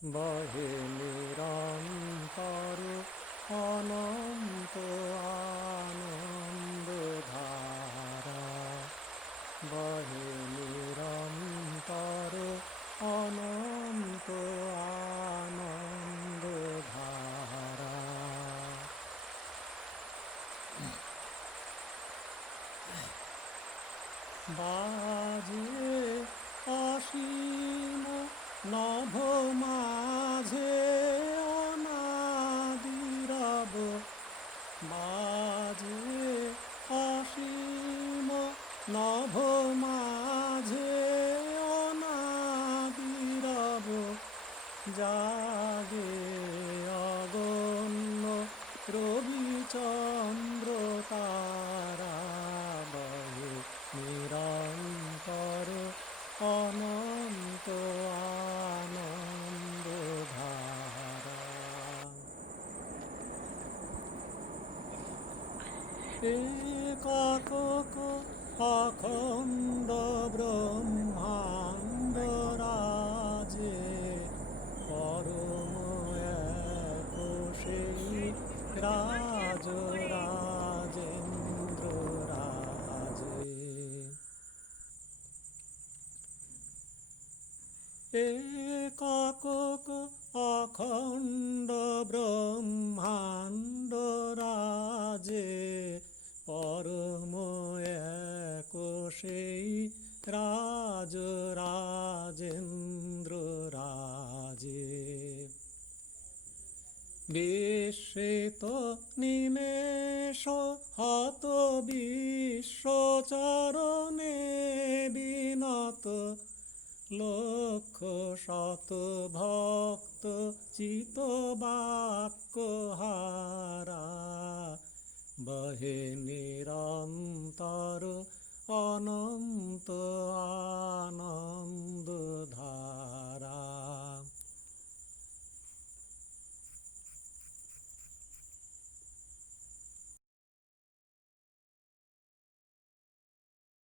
বহে নিরন্তর অনন্ত আনন্দ ধারা, বহে নিরন্তর অনন্ত আনন্দ ধারা। বাজে অসীম নভ মাঝে অনাদিরব, বাজে অসীম নভ মাঝে অনাদিরব, জাগে অগণ্য রবি চন্দ্র তারা, বহে নিরন্তর অনন্ত আনন্দ ধারা। একক অখণ্ড ব্রহ্মাণ্ড রাজে, পরম এক সেই রাজ রাজেন্দ্র রাজে। একক অখণ্ড ব্রহ্মাণ্ড রাজে, পরম এক সেই রাজ রাজেন্দ্র রাজে। বিস্মৃত নিমেষ হত বিশ্ব চরণে বিনত, লক্ষ শত ভক্ত চিত বাক্য হারা, বহে নিরন্তর অনন্ত আনন্দ